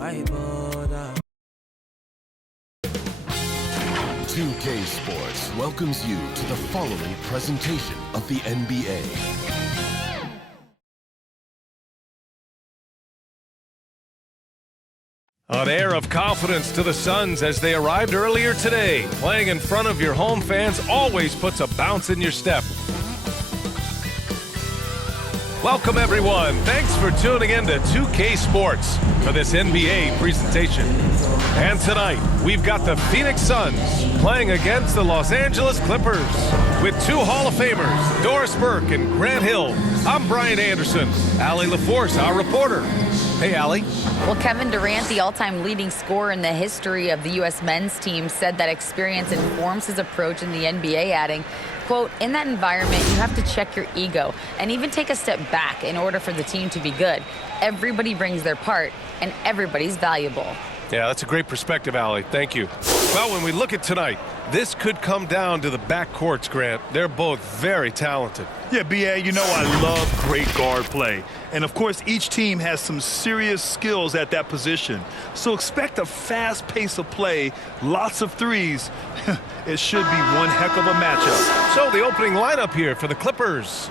why bother? 2K Sports welcomes you to the following presentation of the NBA. An air of confidence to the Suns as they arrived earlier today. Playing in front of your home fans always puts a bounce in your step. Welcome, everyone. Thanks for tuning in to 2K Sports for this NBA presentation. And tonight, we've got the Phoenix Suns playing against the Los Angeles Clippers with two Hall of Famers, Doris Burke and Grant Hill. I'm Brian Anderson. Allie LaForce, our reporter. Hey, Allie. Well, Kevin Durant, the all-time leading scorer in the history of the U.S. men's team, said that experience informs his approach in the NBA, adding, quote, in that environment, you have to check your ego and even take a step back in order for the team to be good. Everybody brings their part, and everybody's valuable. Yeah, that's a great perspective, Allie. Thank you. Well, when we look at tonight, this could come down to the backcourts, Grant. They're both very talented. Yeah, B.A., you know I love great guard play. And, of course, each team has some serious skills at that position. So expect a fast pace of play, lots of threes. It should be one heck of a matchup. So the opening lineup here for the Clippers.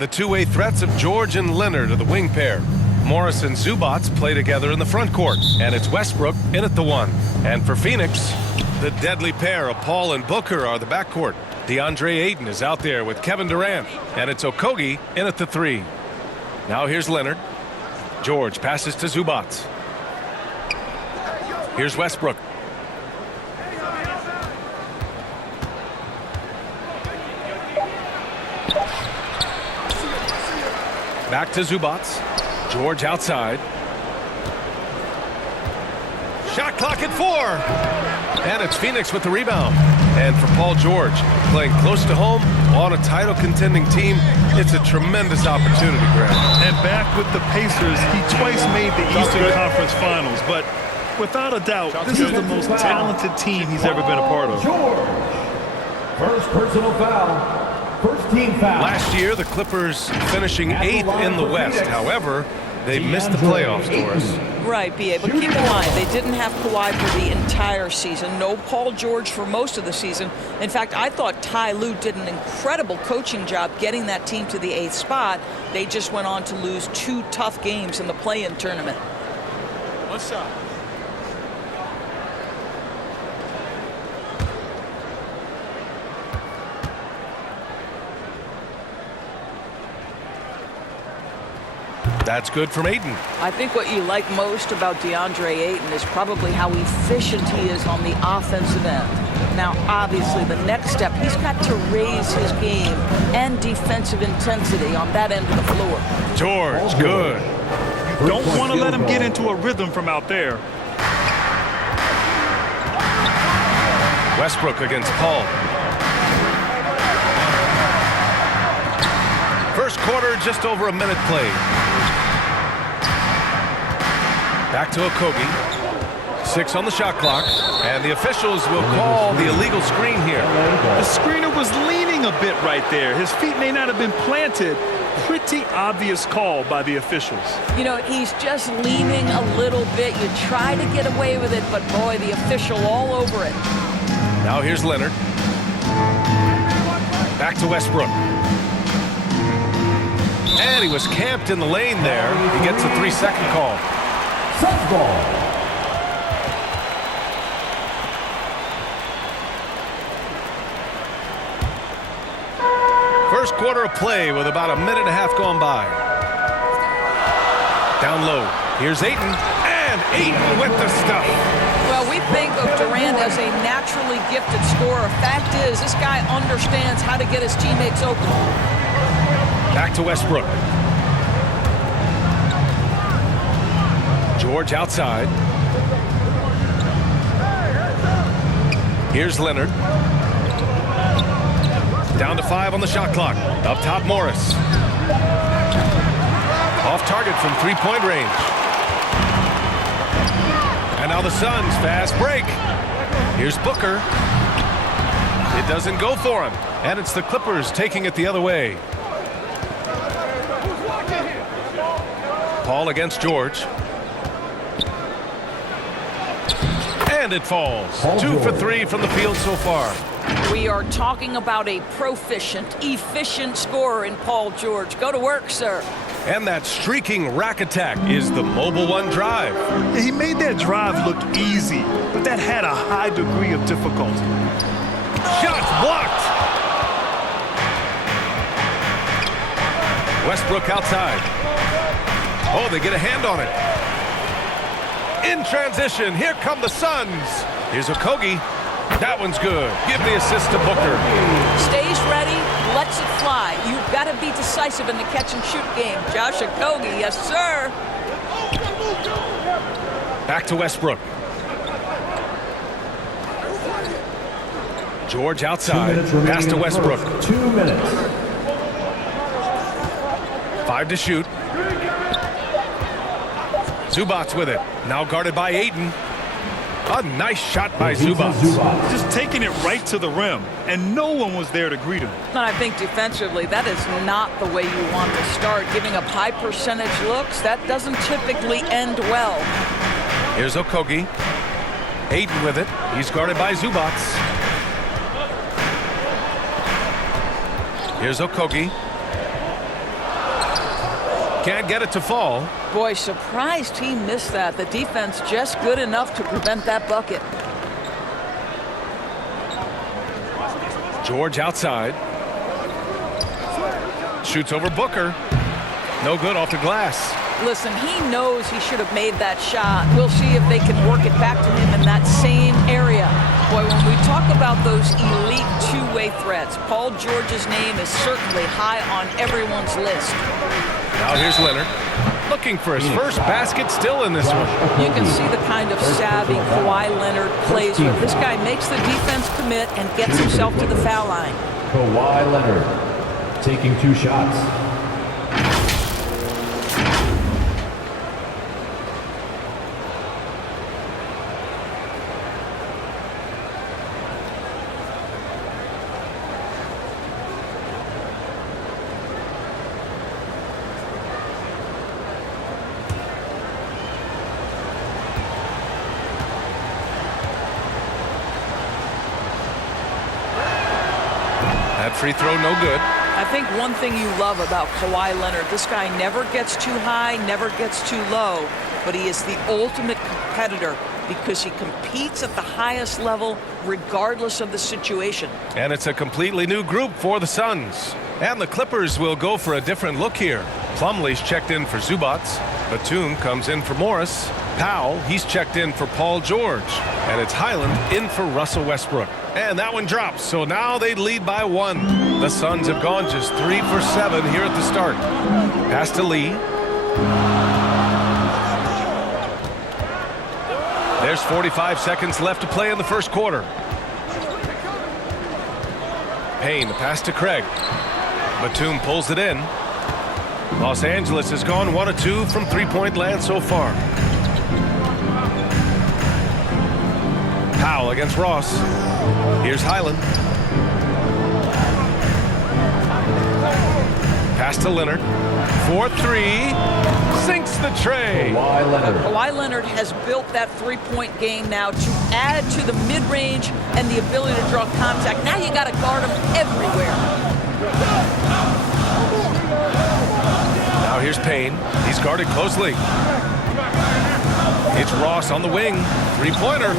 The two-way threats of George and Leonard are the wing pair. Morris and Zubac play together in the front court, and it's Westbrook in at the one. And for Phoenix, the deadly pair of Paul and Booker are the backcourt. DeAndre Ayton is out there with Kevin Durant, and it's Okogie in at the three. Now here's Leonard. George passes to Zubac. Here's Westbrook. Back to Zubac. George outside. Shot clock at 4. And it's Phoenix with the rebound. And for Paul George, playing close to home on a title contending team, it's a tremendous opportunity, Grant. And back with the Pacers, he twice made the Eastern Conference Finals. But without a doubt, this is the most talented team he's ever been a part of. First personal foul. First team foul. Last year, the Clippers finishing 8th in the West. However, they missed the playoffs, Doris. Right, B.A., but keep in mind, they didn't have Kawhi for the entire season. No Paul George for most of the season. In fact, I thought Ty Lue did an incredible coaching job getting that team to the 8th spot. They just went on to lose 2 tough games in the play-in tournament. What's up? That's good from Ayton. I think what you like most about DeAndre Ayton is probably how efficient he is on the offensive end. Now, obviously, the next step, he's got to raise his game and defensive intensity on that end of the floor. George, good. Don't want to let him get into a rhythm from out there. Westbrook against Paul. First quarter, just over a minute played. Back to Okogie. 6 on the shot clock. And the officials will call the illegal screen here. The screener was leaning a bit right there. His feet may not have been planted. Pretty obvious call by the officials. You know, he's just leaning a little bit. You try to get away with it, but boy, the official all over it. Now here's Leonard. Back to Westbrook. And he was camped in the lane there. He gets a 3-second call. Suns ball. First quarter of play with about a minute and a half gone by. Down low. Here's Ayton. And Ayton with the stuff. Well, we think of Durant as a naturally gifted scorer. Fact is, this guy understands how to get his teammates open. Back to Westbrook. George outside. Here's Leonard. Down to 5 on the shot clock. Up top, Morris. Off target from three-point range. And now the Suns, fast break. Here's Booker. It doesn't go for him. And it's the Clippers taking it the other way. Paul against George. And it falls. Paul 2 for George. 3 from the field so far. We are talking about a proficient, efficient scorer in Paul George. Go to work, sir. And that streaking rack attack is the Mobile One drive. He made that drive look easy, but that had a high degree of difficulty. Shots blocked. Westbrook outside. Oh, they get a hand on it. In transition, here come the Suns. Here's Okogie. That one's good. Give the assist to Booker. Stays ready, lets it fly. You've got to be decisive in the catch-and-shoot game. Josh Okogie, yes, sir. Back to Westbrook. George 2 outside. minutes remaining Pass to in the Westbrook. first. 2 minutes. 5 to shoot. Zubats with it. Now guarded by Ayton. A nice shot by Zubats. Just taking it right to the rim, and no one was there to greet him. And I think defensively, that is not the way you want to start. Giving up high percentage looks, that doesn't typically end well. Here's Okogie. Ayton with it. He's guarded by Zubats. Here's Okogie. Can't get it to fall. Boy, surprised he missed that. The defense just good enough to prevent that bucket. George outside. Shoots over Booker. No good off the glass. Listen, he knows he should have made that shot. We'll see if they can work it back to him in that same area. Boy, when we talk about those elite two-way threats, Paul George's name is certainly high on everyone's list. Now here's Leonard. Looking for his first basket still in this one. You can see the kind of savvy Kawhi Leonard plays with. This guy makes the defense commit and gets himself to the foul line. Kawhi Leonard taking 2 shots. That free throw no good. I think one thing you love about Kawhi Leonard, this guy never gets too high, never gets too low, but he is the ultimate competitor because he competes at the highest level regardless of the situation. And it's a completely new group for the Suns. And the Clippers will go for a different look here. Plumlee's checked in for Zubats. Batum comes in for Morris. Powell, he's checked in for Paul George. And it's Highland in for Russell Westbrook. And that one drops, so now they lead by 1. The Suns have gone just 3 for 7 here at the start. Pass to Lee. There's 45 seconds left to play in the first quarter. Payne, the pass to Craig. Batum pulls it in. Los Angeles has gone 1 of 2 from three-point land so far. Powell against Ross. Here's Highland. Pass to Leonard. 4-3. Sinks the tray. Kawhi Leonard. Kawhi Leonard has built that three-point game now to add to the mid-range and the ability to draw contact. Now you got to guard him everywhere. Now here's Payne. He's guarded closely. It's Ross on the wing. Three-pointer.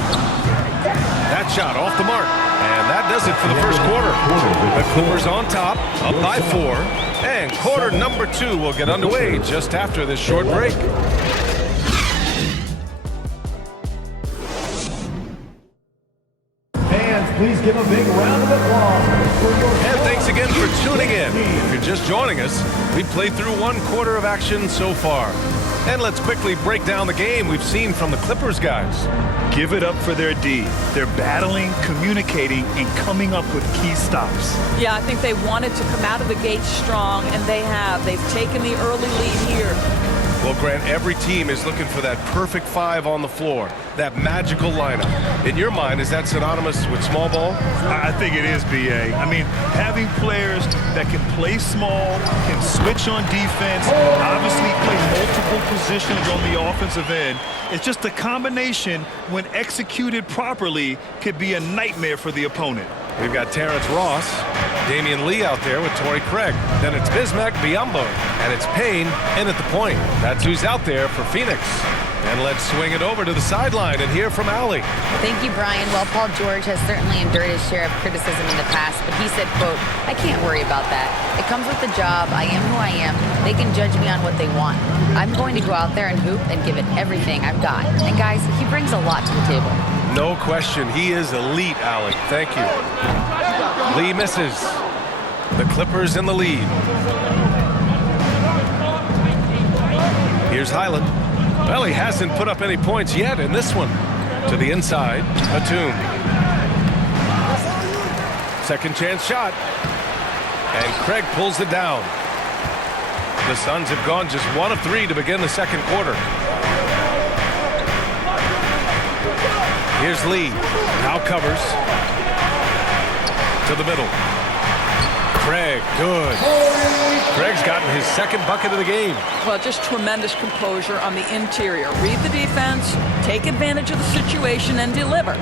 That shot off the mark. And that does it for the first quarter. The Clippers on top, up by 4. And quarter number 2 will get underway just after this short break. Fans, please give a big round of applause for your And thanks again for tuning in. If you're just joining us, we've played through 1 quarter of action so far. And let's quickly break down the game we've seen from the Clippers guys. Give it up for their D. They're battling, communicating, and coming up with key stops. Yeah, I think they wanted to come out of the gate strong, and they have. They've taken the early lead here. Well, Grant, every team is looking for that perfect five on the floor, that magical lineup. In your mind, is that synonymous with small ball? I think it is, B.A. I mean, having players that can play small, can switch on defense, obviously play multiple positions on the offensive end. It's just a combination, when executed properly, could be a nightmare for the opponent. We've got Terrence Ross, Damian Lee out there with Torrey Craig. Then it's Bismack Biyombo, and it's Payne in at the point. That's who's out there for Phoenix. And let's swing it over to the sideline and hear from Allie. Thank you, Brian. Well, Paul George has certainly endured his share of criticism in the past, but he said, quote, "I can't worry about that. It comes with the job. I am who I am. They can judge me on what they want. I'm going to go out there and hoop and give it everything I've got." And guys, he brings a lot to the table. No question, he is elite, Allie. Thank you. Lee misses. The Clippers in the lead. Here's Highland. Well, he hasn't put up any points yet in this one. To the inside, Batum. Second chance shot. And Craig pulls it down. The Suns have gone just 1 of 3 to begin the second quarter. Here's Lee. Now covers. To the middle. Craig, good. Craig's gotten his second bucket of the game. Well, just tremendous composure on the interior. Read the defense, take advantage of the situation, and deliver.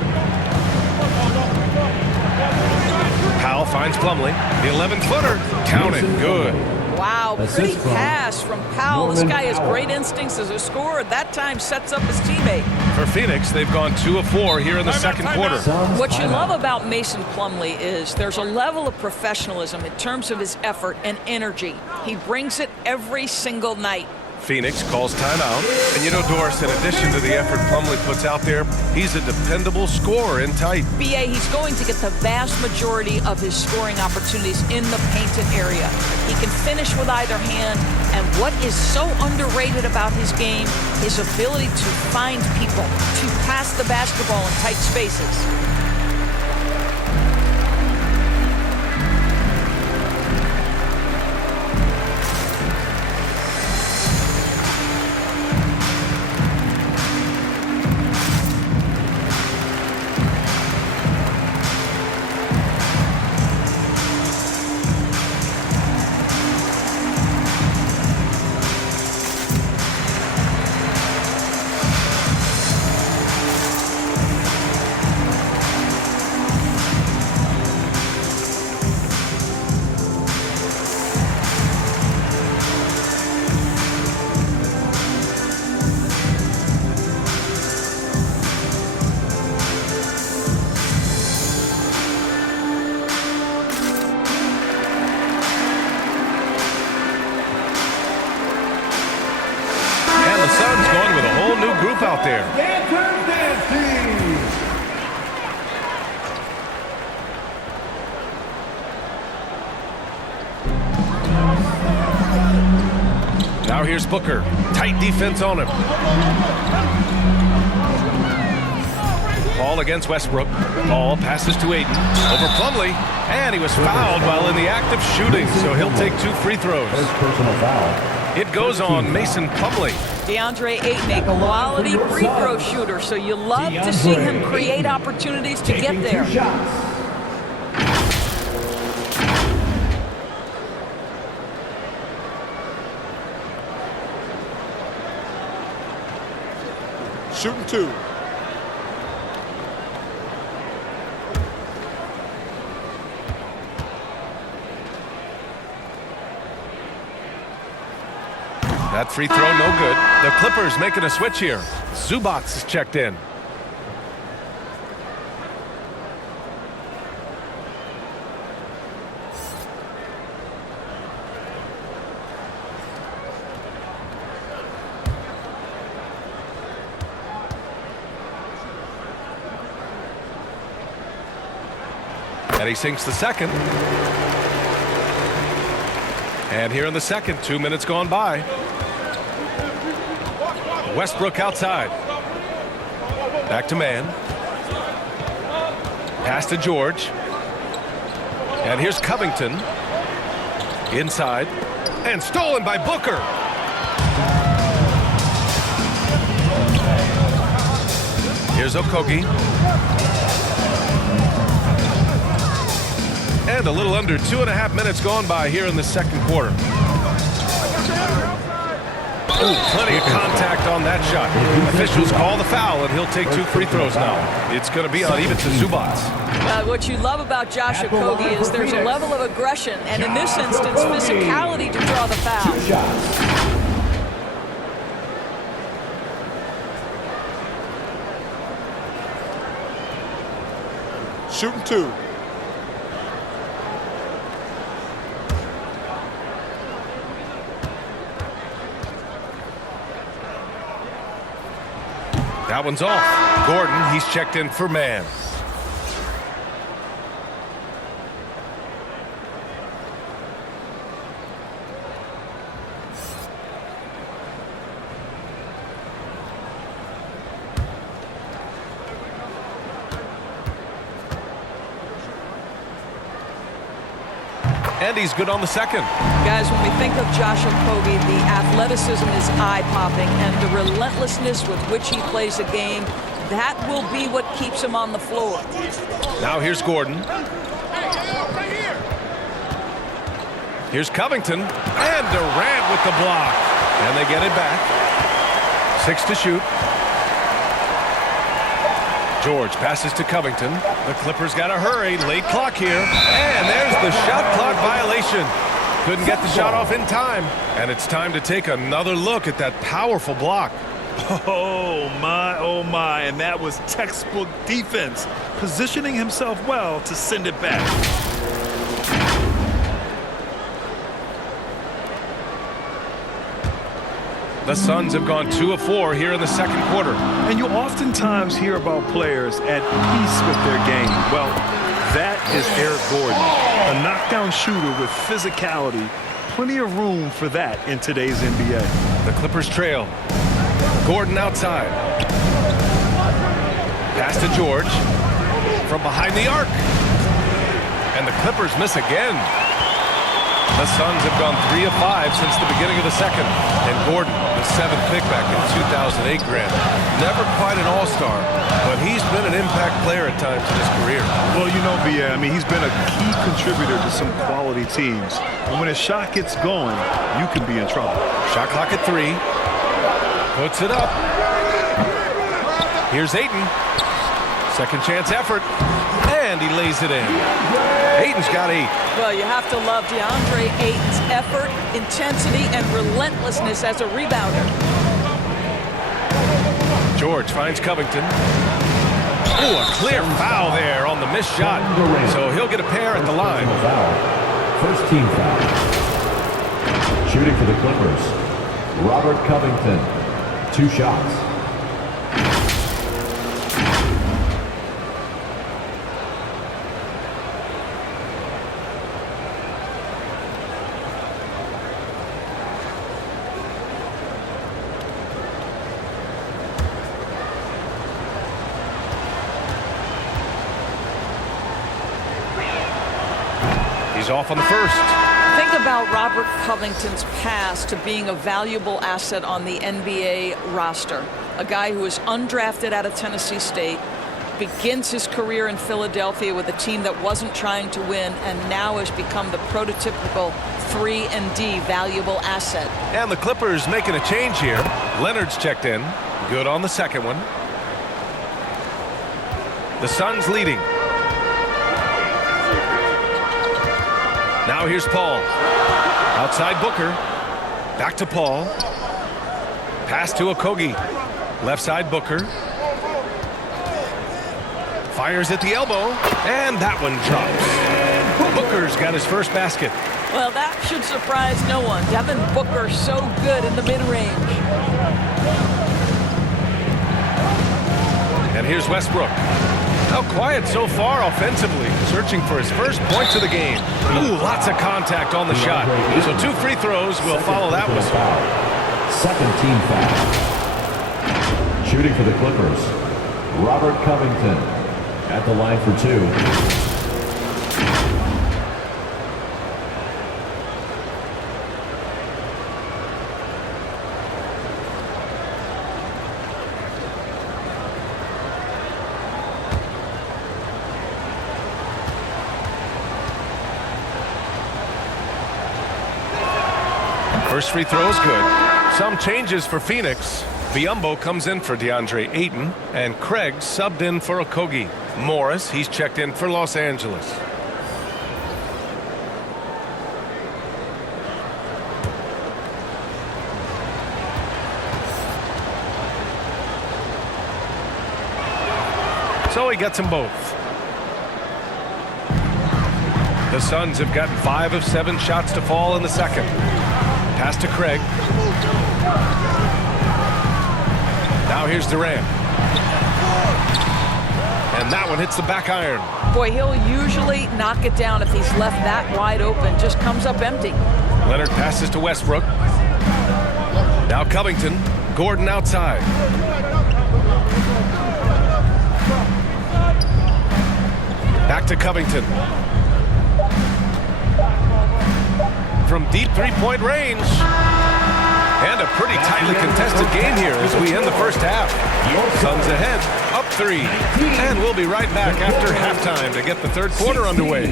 Powell finds Plumlee. The 11-footer. Count it. Good. Wow, pretty pass from Powell. This guy has great instincts as a scorer. That time sets up his teammate. For Phoenix, they've gone 2 of 4 here in the second quarter. What you love about Mason Plumlee is there's a level of professionalism in terms of his effort and energy. He brings it every single night. Phoenix calls timeout. And you know, Doris, in addition to the effort Plumlee puts out there, he's a dependable scorer in tight. B.A., he's going to get the vast majority of his scoring opportunities in the painted area. He can finish with either hand, and what is so underrated about his game, his ability to find people, to pass the basketball in tight spaces. Out there. Now here's Booker. Tight defense on him. Paul against Westbrook. Paul passes to Ayton. Over Plumlee. And he was fouled while in the act of shooting, so he'll take 2 free throws. Personal foul. It goes on Mason Plumlee. DeAndre Ayton, a quality free throw shooter, so you love to see him create opportunities to get there. Shooting 2. That free throw, no good. The Clippers making a switch here. Zubac is checked in. And he sinks the second. And here in the second, 2 minutes gone by. Westbrook outside. Back to man. Pass to George. And here's Covington. Inside. And stolen by Booker. Here's Okogie. And a little under 2.5 minutes gone by here in the second quarter. Ooh, plenty of contact on that shot. Officials call the foul, and he'll take 2 free throws now. It's going to be uneven to Zubac. What you love about Josh Okogie is there's a level of aggression, and in this instance, physicality to draw the foul. Shooting 2. That one's off. Gordon, he's checked in for man. And he's good on the second. Guys, when we think of Josh Okogie, the athleticism is eye-popping, and the relentlessness with which he plays the game, that will be what keeps him on the floor. Now here's Gordon. Here's Covington. And Durant with the block. And they get it back. 6 to shoot. George passes to Covington. The Clippers got to hurry. Late clock here. And there's the shot clock violation. Couldn't get the shot off in time. And it's time to take another look at that powerful block. Oh my, and that was textbook defense, positioning himself well to send it back. The Suns have gone 2 of 4 here in the second quarter. And you oftentimes hear about players at peace with their game. Well, that is Eric Gordon, a knockdown shooter with physicality. Plenty of room for that in today's NBA. The Clippers trail. Gordon outside. Pass to George. From behind the arc. And the Clippers miss again. The Suns have gone 3 of 5 since the beginning of the second. And Gordon, the 7th pick back in 2008 grant. Never quite an all-star, but he's been an impact player at times in his career. Well, you know, B.A., I mean, he's been a key contributor to some quality teams. And when his shot gets going, you can be in trouble. Shot clock at 3. Puts it up. Here's Ayton. Second chance effort. And he lays it in. Ayton's got 8. Well, you have to love DeAndre Ayton's effort, intensity, and relentlessness as a rebounder. George finds Covington. Oh, a clear foul there on the missed shot. So he'll get a pair at the line. First team foul. Shooting for the Clippers, Robert Covington. 2 shots. He's off on the first. Think about Robert Covington's path to being a valuable asset on the NBA roster. A guy who was undrafted out of Tennessee State, begins his career in Philadelphia with a team that wasn't trying to win, and now has become the prototypical 3-and-D valuable asset. And the Clippers making a change here. Leonard's checked in. Good on the second one. The Suns leading. Now here's Paul. Outside Booker. Back to Paul. Pass to Okogie. Left side Booker. Fires at the elbow. And that one drops. Booker's got his first basket. Well, that should surprise no one. Devin Booker so good in the mid-range. And here's Westbrook. How quiet so far offensively, searching for his first points of the game. Ooh, lots of contact on the shot. So 2 free throws will follow that whistle. Second team foul. Shooting for the Clippers, Robert Covington at the line for 2. First free throw is good. Some changes for Phoenix. Biyombo comes in for DeAndre Ayton, and Craig subbed in for Okogie. Morris, he's checked in for Los Angeles. So he gets them both. The Suns have gotten 5 of 7 shots to fall in the second. Pass to Craig. Now here's Durant. And that one hits the back iron. Boy, he'll usually knock it down if he's left that wide open. Just comes up empty. Leonard passes to Westbrook. Now Covington. Gordon outside. Back to Covington. From deep three-point range. And a pretty tightly contested game here as we end the first half. Suns ahead, up 3. And we'll be right back after halftime to get the third quarter underway.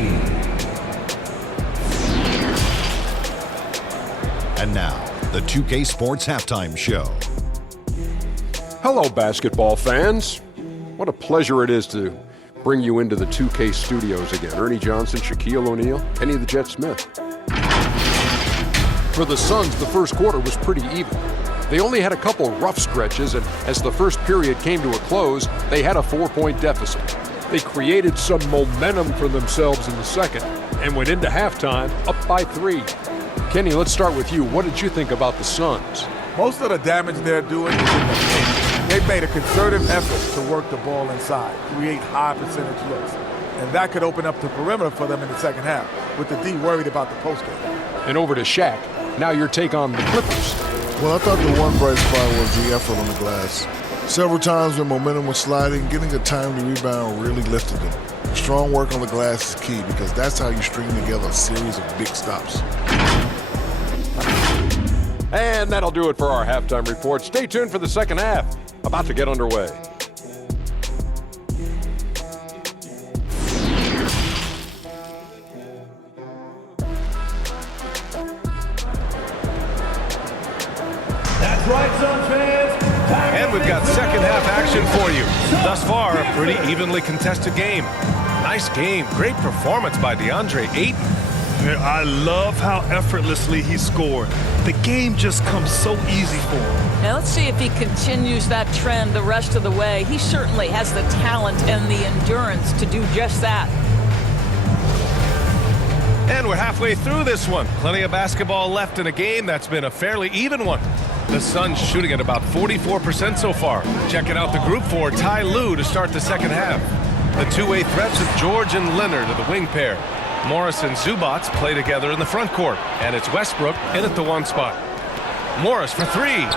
And now, the 2K Sports Halftime Show. Hello, basketball fans. What a pleasure it is to bring you into the 2K studios again. Ernie Johnson, Shaquille O'Neal, Kenny the Jet Smith. For the Suns, the first quarter was pretty even. They only had a couple rough stretches, and as the first period came to a close, they had a 4-point deficit. They created some momentum for themselves in the second and went into halftime up by 3. Kenny, let's start with you. What did you think about the Suns? Most of the damage they're doing is in the paint. They've made a concerted effort to work the ball inside, create high percentage looks. And that could open up the perimeter for them in the second half, with the D worried about the postgame. And over to Shaq. Now your take on the Clippers. Well, I thought the one bright spot was the effort on the glass. Several times when momentum was sliding, getting a timely rebound really lifted them. Strong work on the glass is key because that's how you string together a series of big stops. And that'll do it for our halftime report. Stay tuned for the second half. About to get underway. And we've got second half action for you. Thus far, a pretty evenly contested game. Nice game. Great performance by DeAndre Ayton. I love how effortlessly he scored. The game just comes so easy for him. Now let's see if he continues that trend the rest of the way. He certainly has the talent and the endurance to do just that. And we're halfway through this one. Plenty of basketball left in a game that's been a fairly even one. The Suns shooting at about 44% so far. Checking out the group for Ty Lue to start the second half. The two-way threats of George and Leonard are the wing pair. Morris and Zubac play together in the front court. And it's Westbrook in at the 1 spot. Morris for 3.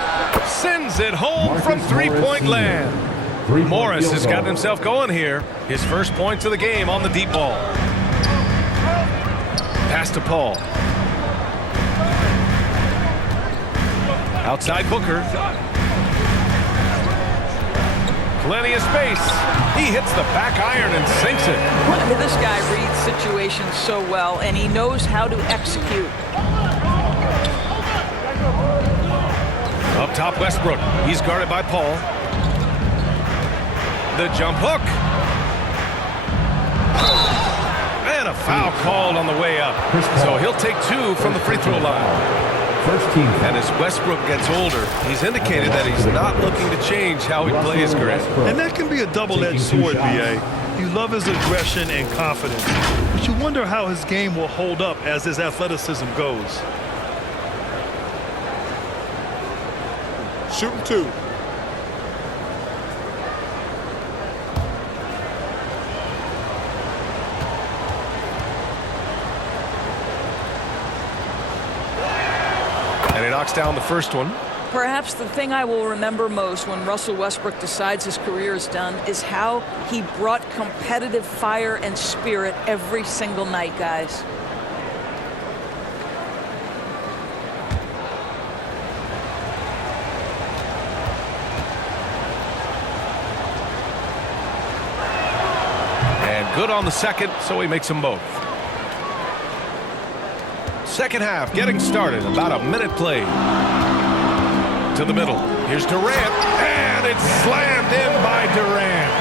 Sends it home from three-point land. Morris has gotten himself going here. His first points of the game on the deep ball. Pass to Paul. Outside Booker. Plenty of space. He hits the back iron and sinks it. I mean, this guy reads situations so well, and he knows how to execute. Up top, Westbrook. He's guarded by Paul. The jump hook. And a foul called on the way up. So he'll take 2 from the free throw line. First team. And as Westbrook gets older, he's indicated that he's not looking to change how he plays, Grant. And that can be a double-edged sword, B.A. You love his aggression and confidence, but you wonder how his game will hold up as his athleticism goes. Shooting 2. And he knocks down the first one. Perhaps the thing I will remember most when Russell Westbrook decides his career is done is how he brought competitive fire and spirit every single night, guys. And good on the second, so he makes them both. Second half getting started. About a minute played. To the middle. Here's Durant. And it's slammed in by Durant.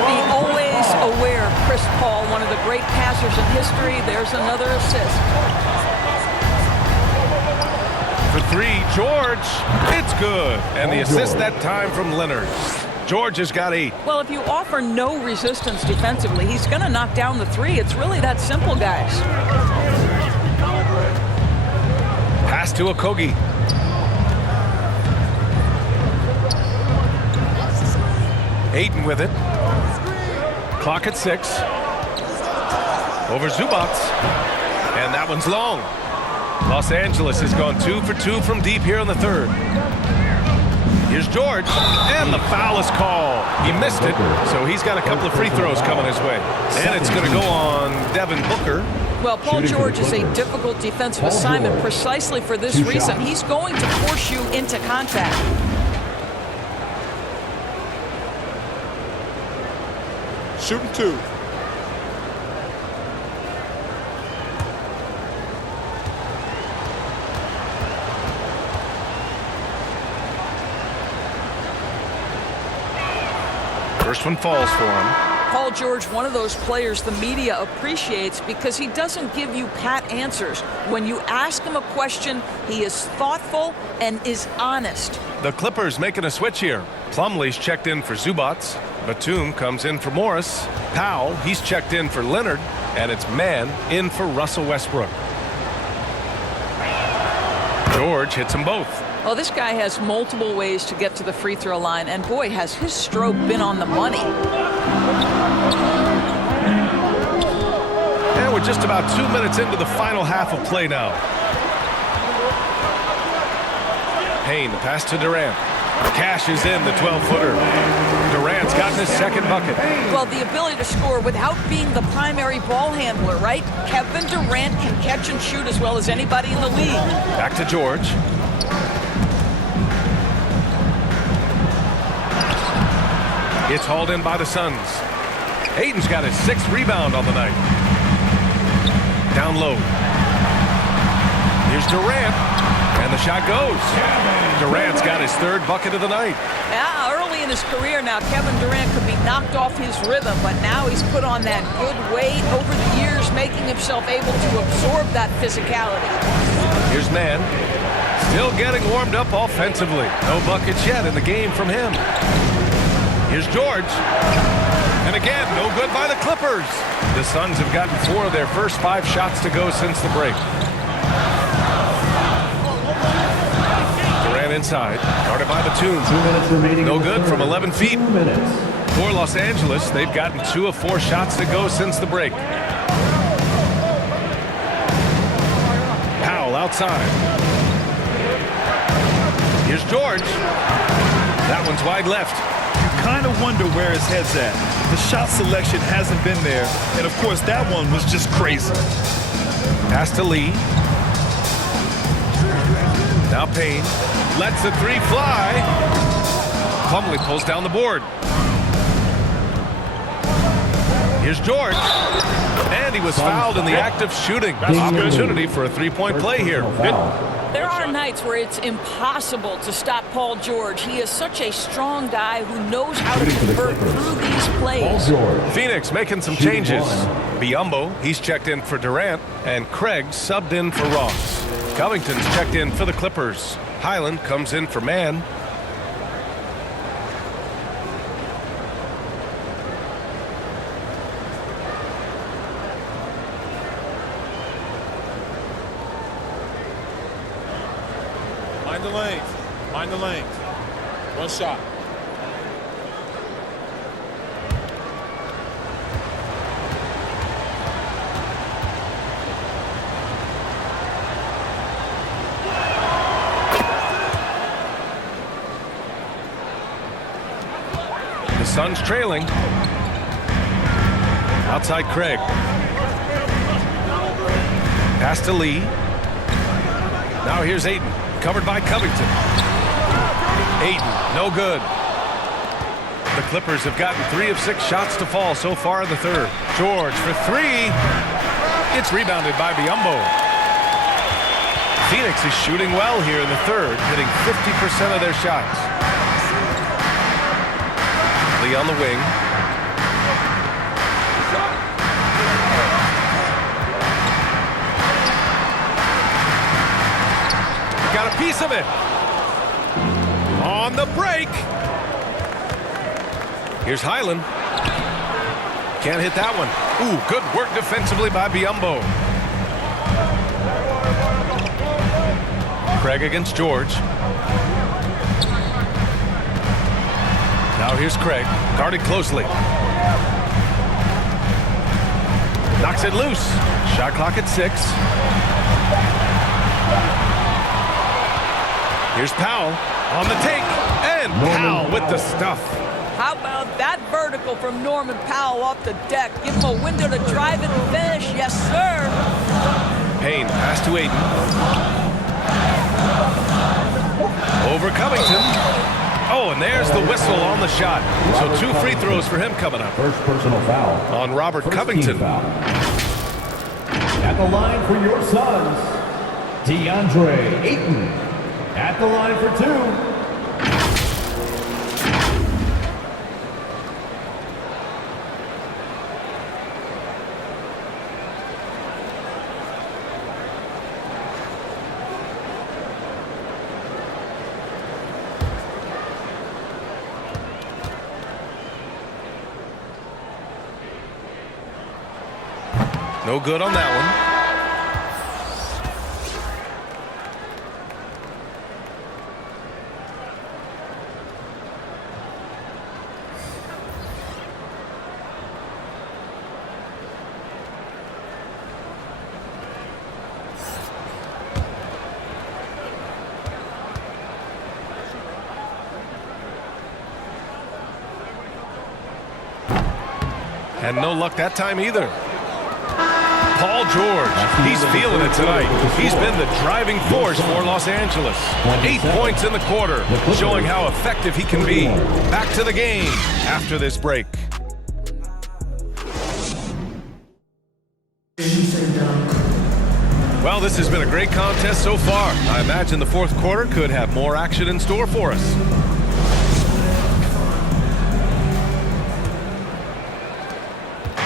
The always aware Chris Paul, one of the great passers in history. There's another assist. For three, George. It's good. And the assist that time from Leonard. George has got 8. Well, if you offer no resistance defensively, he's going to knock down the three. It's really that simple, guys. Pass to Okogie. Ayton with it. Clock at 6. Over Zubac. And that one's long. Los Angeles has gone 2 for 2 from deep here in the third. Here's George. And the foul is called. He missed it, so he's got a couple of free throws coming his way. And it's going to go on Devin Booker. Well, Paul George is a difficult defensive assignment precisely for this reason. He's going to force you into contact. Shooting 2. First one falls for him. Paul George, one of those players the media appreciates because he doesn't give you pat answers. When you ask him a question, he is thoughtful and is honest. The Clippers making a switch here. Plumlee's checked in for Zubac. Batum comes in for Morris. Powell, he's checked in for Leonard. And it's Mann in for Russell Westbrook. George hits them both. Well, this guy has multiple ways to get to the free throw line, and boy, has his stroke been on the money. And we're just about 2 minutes into the final half of play now. Payne, the pass to Durant. Cashes in the 12-footer. Durant's gotten his second bucket. Well, the ability to score without being the primary ball handler, right? Kevin Durant can catch and shoot as well as anybody in the league. Back to George. It's hauled in by the Suns. Ayton's got his 6th rebound on the night. Down low. Here's Durant. And the shot goes. Durant's got his 3rd bucket of the night. Yeah, early in his career now, Kevin Durant could be knocked off his rhythm, but now he's put on that good weight over the years, making himself able to absorb that physicality. Here's Mann. Still getting warmed up offensively. No buckets yet in the game from him. Here's George. And again, no good by the Clippers. The Suns have gotten 4 of their first 5 shots to go since the break. Durant inside. Guarded by Batum. 2 minutes remaining. No good from 11 feet. 2 minutes. For Los Angeles, they've gotten 2 of 4 shots to go since the break. Powell outside. Here's George. That one's wide left. Kind of wonder where his head's at. The shot selection hasn't been there, and of course that one was just crazy. Pass to Lee. Now Payne lets the 3 fly. Plumlee pulls down the board. Here's George. And he was fouled in the act of shooting. Opportunity for a 3-point play here. Good. There are nights where it's impossible to stop Paul George. He is such a strong guy who knows how to convert through these plays. Phoenix making some changes. Biyombo, he's checked in for Durant, and Craig subbed in for Ross. Covington's checked in for the Clippers. Highland comes in for Mann. Mind the lanes. Mind the lanes. One shot. The Suns trailing. Outside Craig. Pass to Lee. Now here's Ayton. Covered by Covington. Ayton, no good. The Clippers have gotten 3 of 6 shots to fall so far in the third. George for 3. It's rebounded by Biyombo. Phoenix is shooting well here in the third, hitting 50% of their shots. Lee on the wing. Got a piece of it. On the break. Here's Highland. Can't hit that one. Ooh, good work defensively by Biyombo. Craig against George. Now here's Craig, guarded closely. Knocks it loose. Shot clock at 6. Here's Powell on the take, and Powell with the stuff. How about that vertical from Norman Powell off the deck? Give him a window to drive it and finish. Yes, sir. Payne pass to Ayton. Over Covington. Oh, and there's the whistle on the shot. So 2 free throws for him coming up. First personal foul. On Robert First Covington. team foul. At the line for your Suns, DeAndre Ayton. At the line for 2. No good on that one. And no luck that time either. Paul George, he's feeling it tonight. He's been the driving force for Los Angeles. 8 points in the quarter, showing how effective he can be. Back to the game after this break. Well, this has been a great contest so far. I imagine the fourth quarter could have more action in store for us.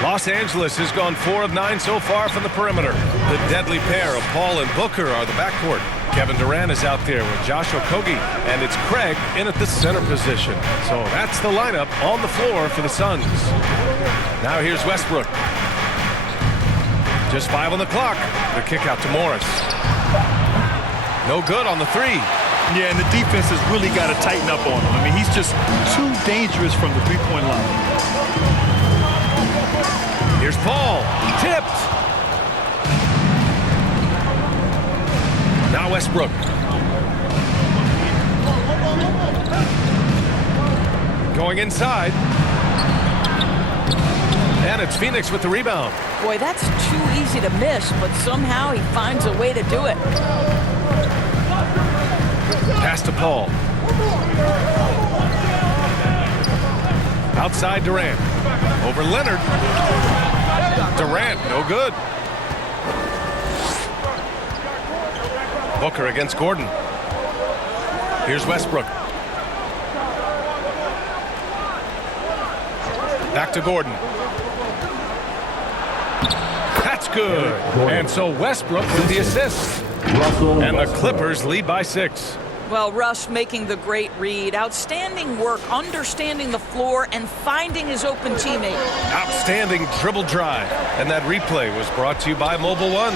Los Angeles has gone 4 of 9 so far from the perimeter. The deadly pair of Paul and Booker are the backcourt. Kevin Durant is out there with Josh Okogie, and it's Craig in at the center position. So that's the lineup on the floor for the Suns. Now here's Westbrook. Just 5 on the clock. The kick out to Morris. No good on the 3. Yeah, and the defense has really got to tighten up on him. I mean, he's just too dangerous from the three-point line. Here's Paul, tipped. Now Westbrook. Going inside. And it's Phoenix with the rebound. Boy, that's too easy to miss, but somehow he finds a way to do it. Pass to Paul. Outside Durant. Over Leonard. Durant, no good. Booker against Gordon. Here's Westbrook. Back to Gordon. That's good. And so Westbrook with the assist. And the Clippers lead by 6. Well, Russ making the great read. Outstanding work, understanding the floor, and finding his open teammate. Outstanding dribble drive. And that replay was brought to you by Mobile One.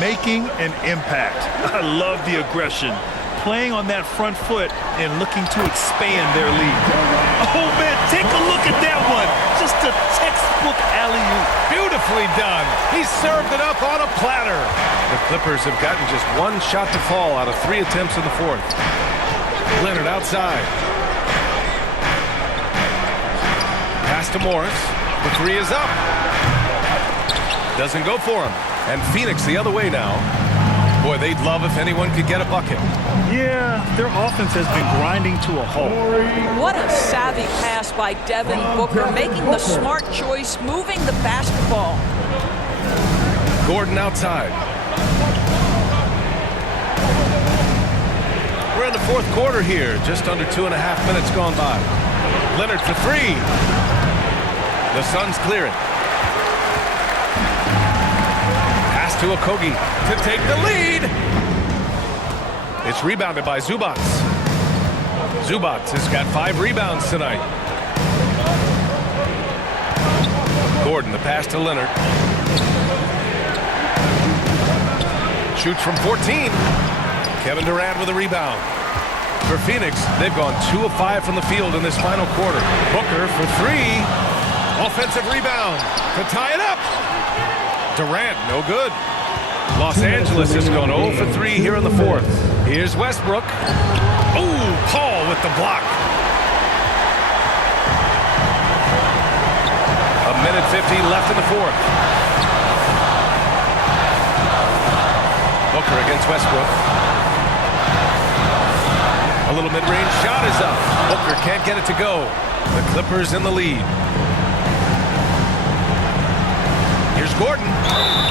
Making an impact. I love the aggression. Playing on that front foot and looking to expand their lead. Oh, man, take a look at that one. Just a textbook alley-oop. Beautifully done. He served it up on a platter. The Clippers have gotten just 1 shot to fall out of 3 attempts in the fourth. Leonard outside. Pass to Morris. The 3 is up. Doesn't go for him. And Phoenix the other way now. Boy, they'd love if anyone could get a bucket. Yeah, their offense has been grinding to a halt. What a savvy pass by Devin Booker, making the smart choice, moving the basketball. Gordon outside. We're in the fourth quarter here. Just under 2.5 minutes gone by. Leonard for three. The Suns clear it. Pass to Okogie to take the lead. It's rebounded by Zubac. Zubac has got 5 rebounds tonight. Gordon, the pass to Leonard. Shoots from 14. Kevin Durant with a rebound. For Phoenix, they've gone 2 of 5 from the field in this final quarter. Booker for 3. Offensive rebound to tie it up. Durant, no good. Los Angeles has gone 0 for 3 here in the fourth. Here's Westbrook. Ooh, Paul with the block. 1:50 left in the fourth. Booker against Westbrook. A little mid-range shot is up. Booker can't get it to go. The Clippers in the lead. Here's Gordon.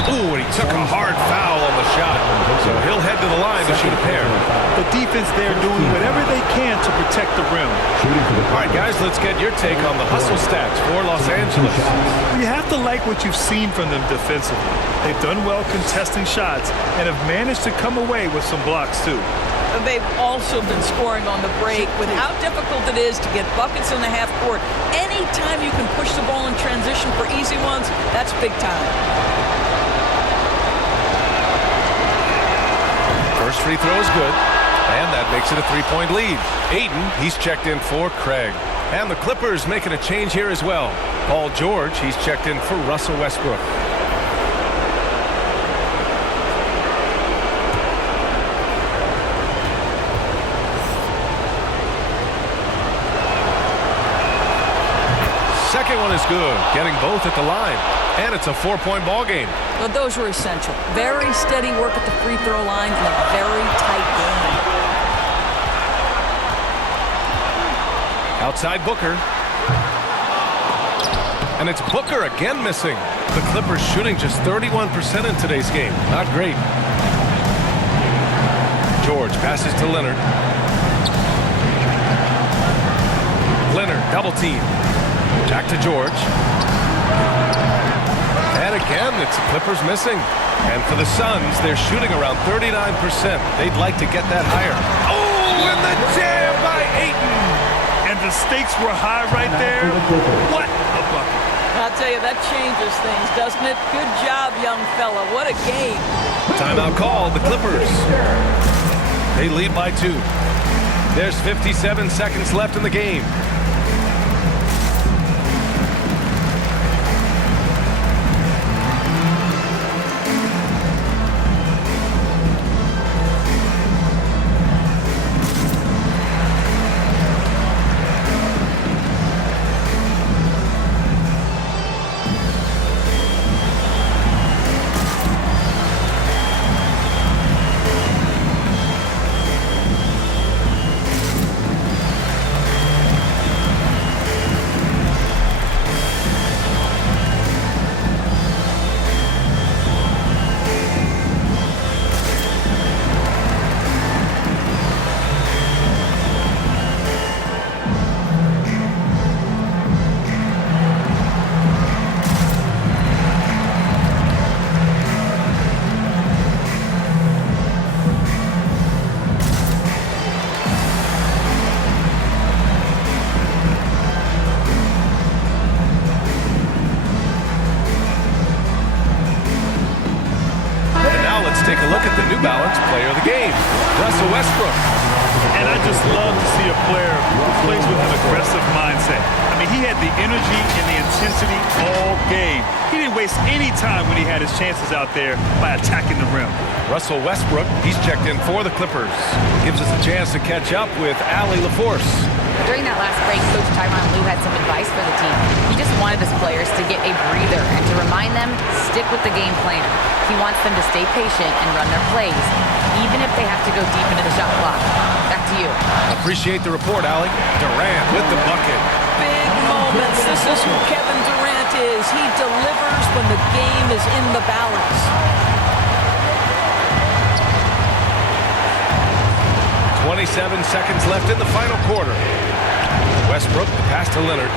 Ooh, and he took a hard foul on the shot. So he'll head to the line to shoot a pair. The defense there doing whatever they can to protect the rim. All right, guys, let's get your take on the hustle stats for Los Angeles. You have to like what you've seen from them defensively. They've done well contesting shots and have managed to come away with some blocks, too. They've also been scoring on the break. With how difficult it is to get buckets in the half court, anytime you can push the ball in transition for easy ones, that's big time. First free throw is good, and that makes it a 3-point lead. Ayton, he's checked in for Craig. And the Clippers making a change here as well. Paul George, he's checked in for Russell Westbrook. Second one is good, getting both at the line. And it's a 4-point ball game. Well, those were essential. Very steady work at the free throw line in a very tight game. Outside Booker. And it's Booker again missing. The Clippers shooting just 31% in today's game. Not great. George passes to Leonard. Leonard double team. Back to George. And again, it's the Clippers missing. And for the Suns, they're shooting around 39%. They'd like to get that higher. Oh, and the jam by Ayton. And the stakes were high right there. What a bucket. I'll tell you, that changes things, doesn't it? Good job, young fella. What a game. Timeout call, the Clippers. They lead by 2. There's 57 seconds left in the game. Take a look at the New Balance player of the game, Russell Westbrook. And I just love to see a player who plays with an aggressive mindset. I mean, he had the energy and the intensity all game. He didn't waste any time when he had his chances out there by attacking the rim. Russell Westbrook, he's checked in for the Clippers. Gives us a chance to catch up with Allie LaForce. During that last break, Coach Tyronn Lue had some advice for the team. He just wanted his players to get a breather and to remind them, stick with the game plan. He wants them to stay patient and run their plays, even if they have to go deep into the shot clock. Back to you. Appreciate the report, Allie. Durant with the bucket. Big moments. This is who Kevin Durant is. He delivers when the game is in the balance. 27 seconds left in the final quarter. Westbrook, the pass to Leonard.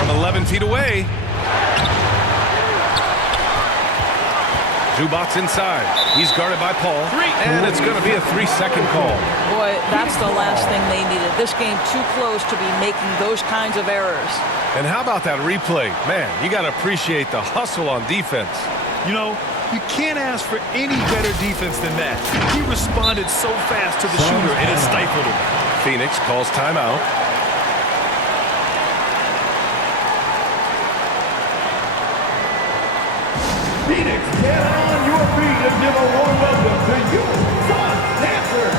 From 11 feet away. Zubac inside. He's guarded by Paul. And it's going to be a 3-second call. Boy, that's the last thing they needed. This game too close to be making those kinds of errors. And how about that replay? Man, you got to appreciate the hustle on defense. You know, you can't ask for any better defense than that. He responded so fast to the shooter, and it stifled him. Phoenix calls timeout. Phoenix, get on your feet and give a warm welcome to your Sun Dancers.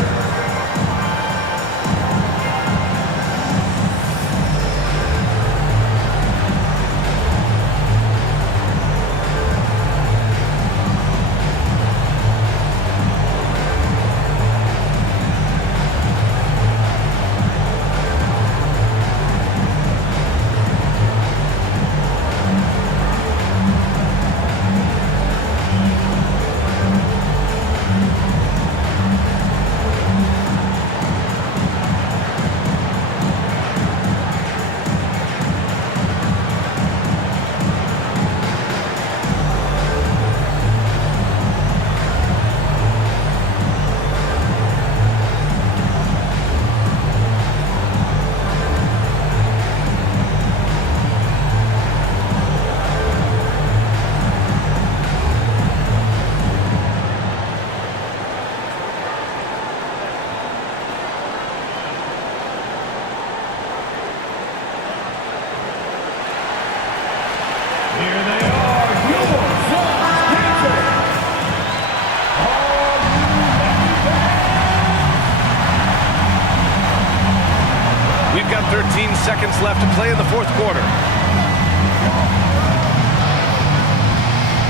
We've got 13 seconds left to play in the fourth quarter.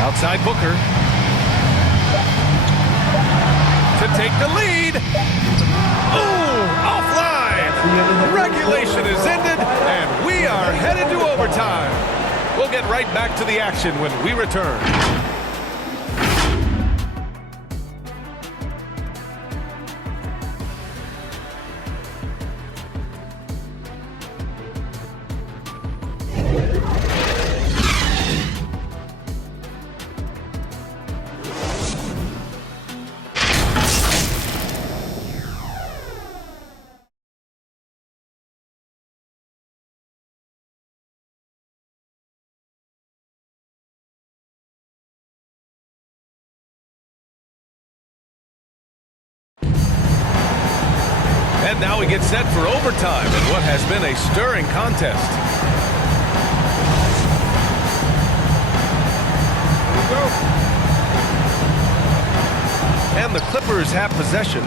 Outside Booker. To take the lead. Oh, offline. Regulation is ended, and we are headed to overtime. We'll get right back to the action when we return. And now we get set for overtime in what has been a stirring contest. And the Clippers have possession.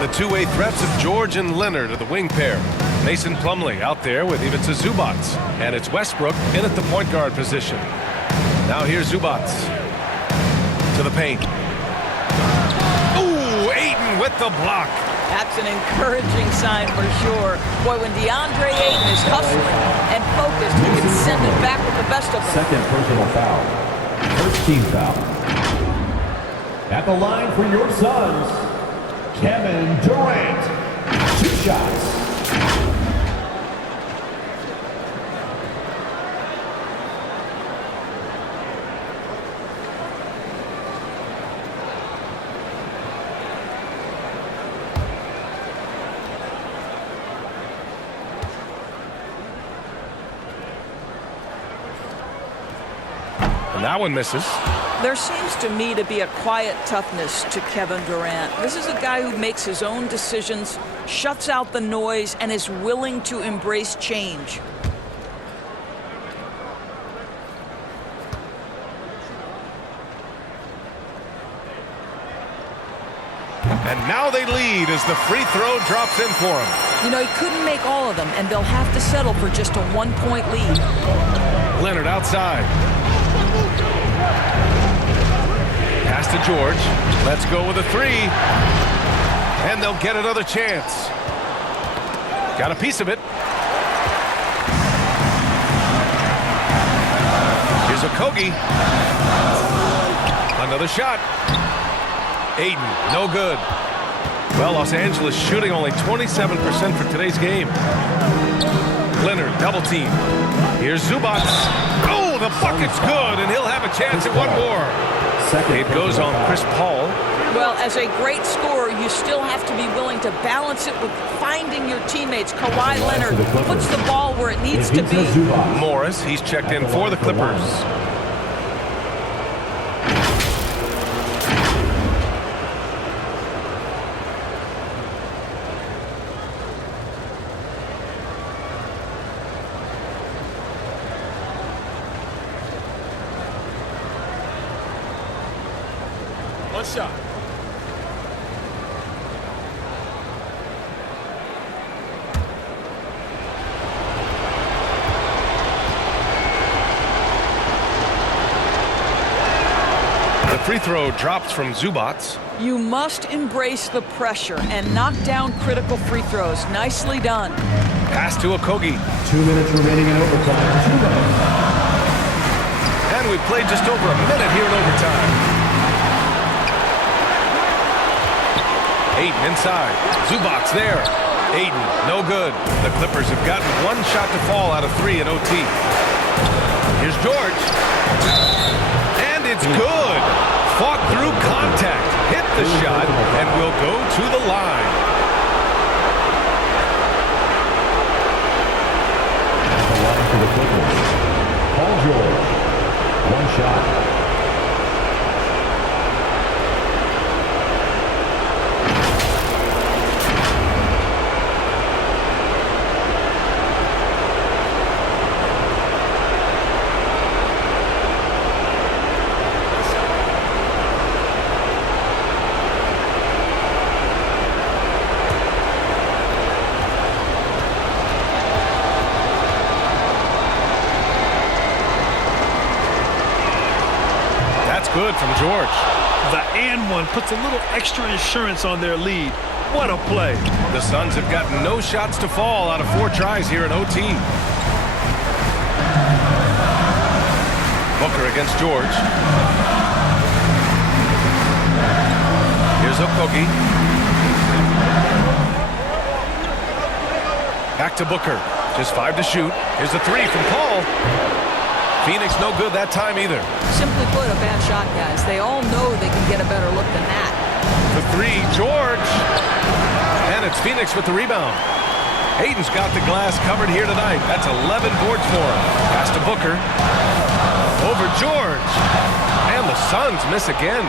The two-way threats of George and Leonard are the wing pair. Mason Plumlee out there with Ivica Zubac. And it's Westbrook in at the point guard position. Now here's Zubac. To the paint. Ooh, Ayton with the block. That's an encouraging sign for sure. Boy, when DeAndre Ayton is hustling and focused, he can send it back with the best of them. Second personal foul. First team foul. At the line for your Suns, Kevin Durant. 2 shots. That one misses. There seems to me to be a quiet toughness to Kevin Durant. This is a guy who makes his own decisions, shuts out the noise, and is willing to embrace change. And now they lead as the free throw drops in for him. You know, he couldn't make all of them, and they'll have to settle for just a 1-point lead. Leonard outside. Pass to George. Let's go with a 3. And they'll get another chance. Got a piece of it. Here's Okogie. Another shot. Ayton, no good. Well, Los Angeles shooting only 27% for today's game. Leonard, double team. Here's Zubac. Oh, the bucket's good, and he'll have a chance at one more. It goes on Chris Paul. Well, as a great scorer, you still have to be willing to balance it with finding your teammates. Kawhi Leonard puts the ball where it needs to be. Morris, he's checked in for the Clippers. One shot. The free throw drops from Zubac. You must embrace the pressure and knock down critical free throws. Nicely done. Pass to Okogie. 2 minutes remaining in overtime. 2 minutes. And we played just over a minute here in overtime. Ayton inside. Zubac there. Ayton, no good. The Clippers have gotten one shot to fall out of 3 in OT. Here's George. And it's good. Fought through contact. Hit the shot and will go to the line. At the line for the Clippers, Paul George. 1 shot. Good from George. The and one puts a little extra insurance on their lead. What a play. The Suns have gotten no shots to fall out of 4 tries here in OT. Booker against George. Here's Okogie. Back to Booker. Just 5 to shoot. Here's the 3 from Paul. Phoenix no good that time either. Simply put, a bad shot, guys. They all know they can get a better look than that. The 3, George. And it's Phoenix with the rebound. Ayton's got the glass covered here tonight. That's 11 boards for him. Pass to Booker. Over George. And the Suns miss again.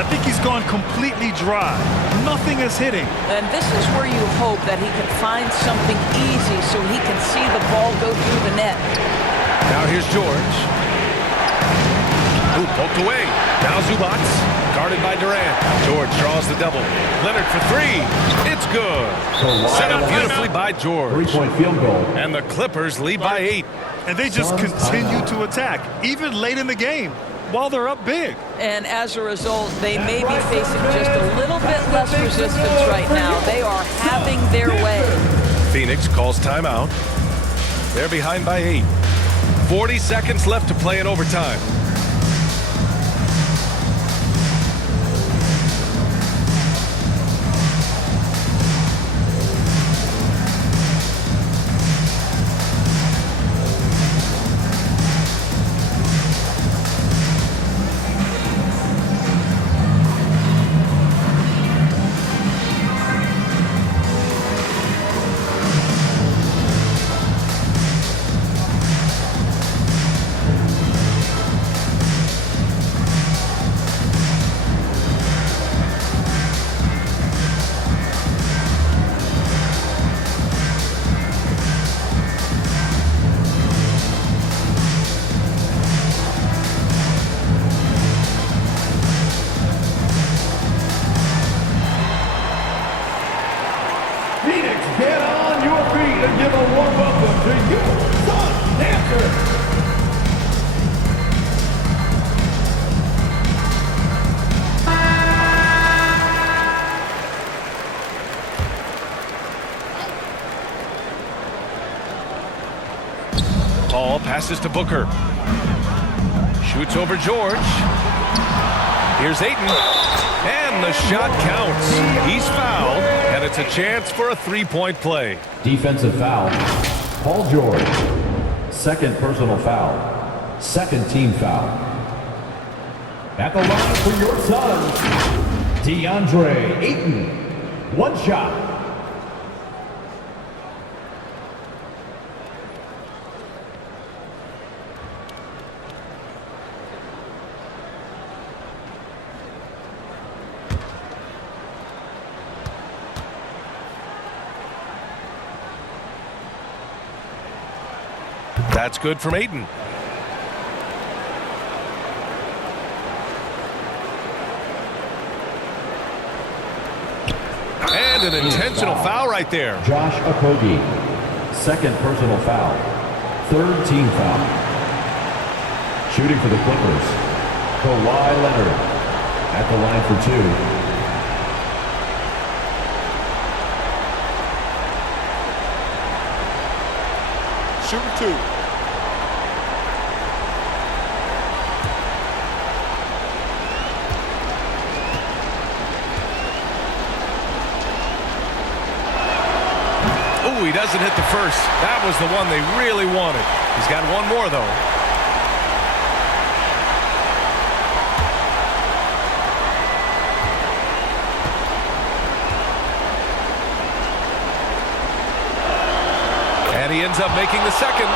I think he's gone completely dry. Nothing is hitting. And this is where you hope that he can find something easy so he can see the ball go through the net. Now here's George. Ooh, poked away. Now Zubac, guarded by Durant. George draws the double. Leonard for 3. It's good. Set up beautifully by George. 3-point field goal. And the Clippers lead by 8. And they just continue to attack, even late in the game, while they're up big. And as a result, they may be facing just a little bit less resistance right now. They are having their way. Phoenix calls timeout. They're behind by 8. 40 seconds left to play in overtime. Paul passes to Booker. Shoots over George. Here's Ayton. And the shot counts. He's fouled, and it's a chance for a three-point play. Defensive foul. Paul George. Second personal foul. Second team foul. At the line for your Suns, DeAndre Ayton. One shot. That's good from Ayton. And an intentional foul right there. Josh Okogie. Second personal foul. Third team foul. Shooting for the Clippers, Kawhi Leonard. At the line for two. Shooting two. He doesn't hit the first. That was the one they really wanted. He's got one more, though. And he ends up making the second.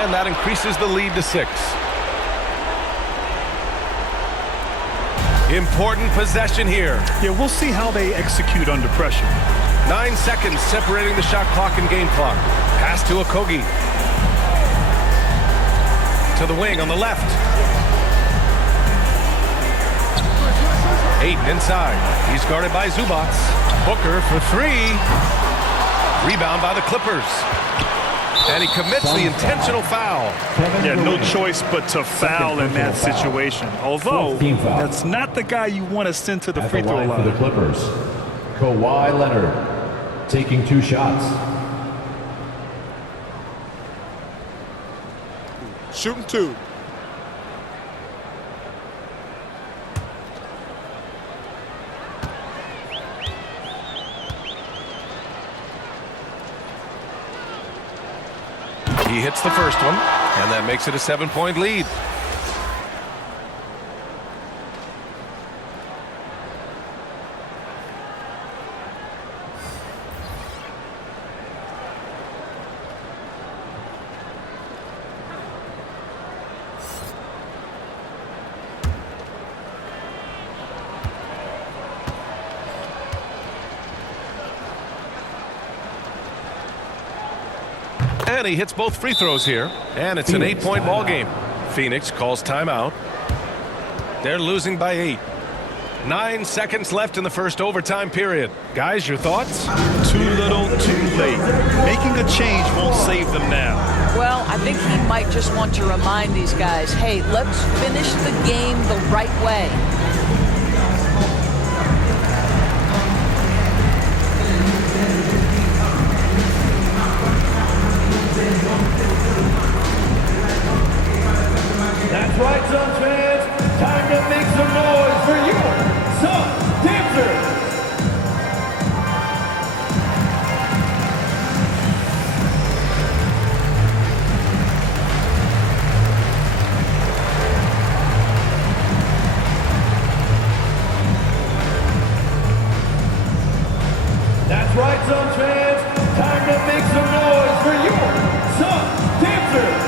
And that increases the lead to 6. Important possession here. Yeah, we'll see how they execute under pressure. 9 seconds separating the shot clock and game clock. Pass to Okogie. To the wing on the left. Ayton inside. He's guarded by Zubats. Booker for 3. Rebound by the Clippers. And he commits the intentional foul. Yeah, no choice but to foul in that situation. Although, that's not the guy you want to send to the free throw line. For the Clippers, Kawhi Leonard. Taking 2 shots. Shooting two. He hits the first one, and that makes it a 7-point lead. And he hits both free throws here. And it's an 8-point ball game. Phoenix calls timeout. They're losing by 8. 9 seconds left in the first overtime period. Guys, your thoughts? Too little, too late. Making a change won't save them now. Well, I think he might just want to remind these guys, hey, let's finish the game the right way. That's right, Suns fans. Time to make some noise for your Suns dancers. That's right, Suns fans. Time to make some noise for your Suns dancers.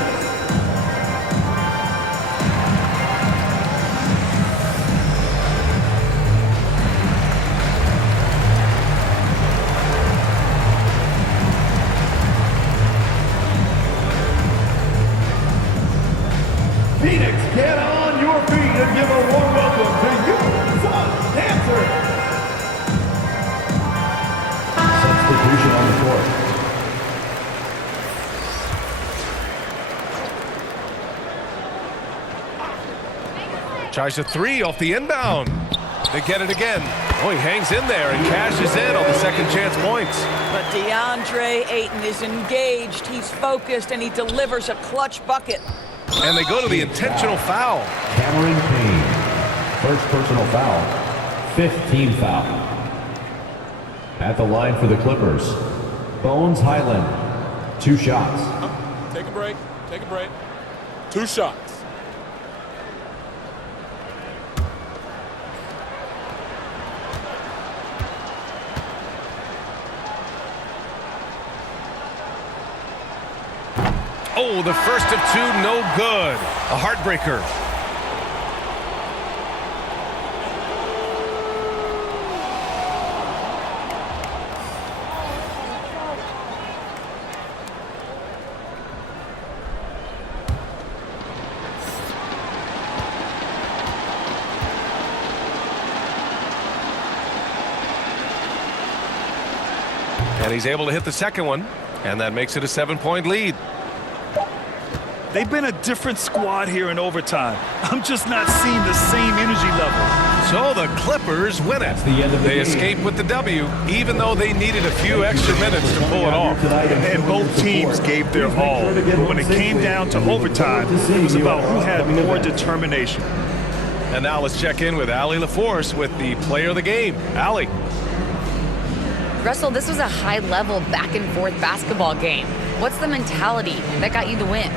Phoenix, get on your feet and give a warm welcome to your Suns dancers. Substitution on the court. Tries a 3 off the inbound. They get it again. Oh, he hangs in there and cashes in on the second chance points. But DeAndre Ayton is engaged. He's focused, and he delivers a clutch bucket. And they go to the intentional foul. Cameron Payne. First personal foul. Fifth team foul. At the line for the Clippers, Bones Highland. 2 shots. Take a break. Take a break. 2 shots. Oh, the first of 2, no good. A heartbreaker. And he's able to hit the second one, and that makes it a 7-point lead. They've been a different squad here in overtime. I'm just not seeing the same energy level. So the Clippers win it. the end of the They game. escape with the W, even though they needed a few extra minutes to pull it off. And both teams gave their all. But when it came down to overtime, it was about who had more determination. And now let's check in with Allie LaForce with the player of the game. Allie. Russell, this was a high-level back-and-forth basketball game. What's the mentality that got you the win?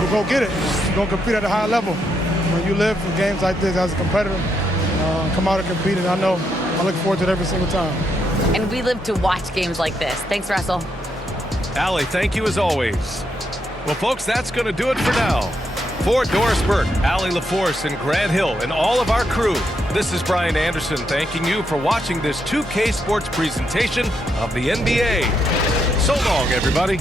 We'll go get it. We're going to compete at a high level. When you live for games like this as a competitor, come out and compete, and I look forward to it every single time. And we live to watch games like this. Thanks, Russell. Allie, thank you as always. Well, folks, that's going to do it for now. For Doris Burke, Allie LaForce, and Grant Hill, and all of our crew, this is Brian Anderson thanking you for watching this 2K Sports presentation of the NBA. So long, everybody.